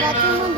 Batu.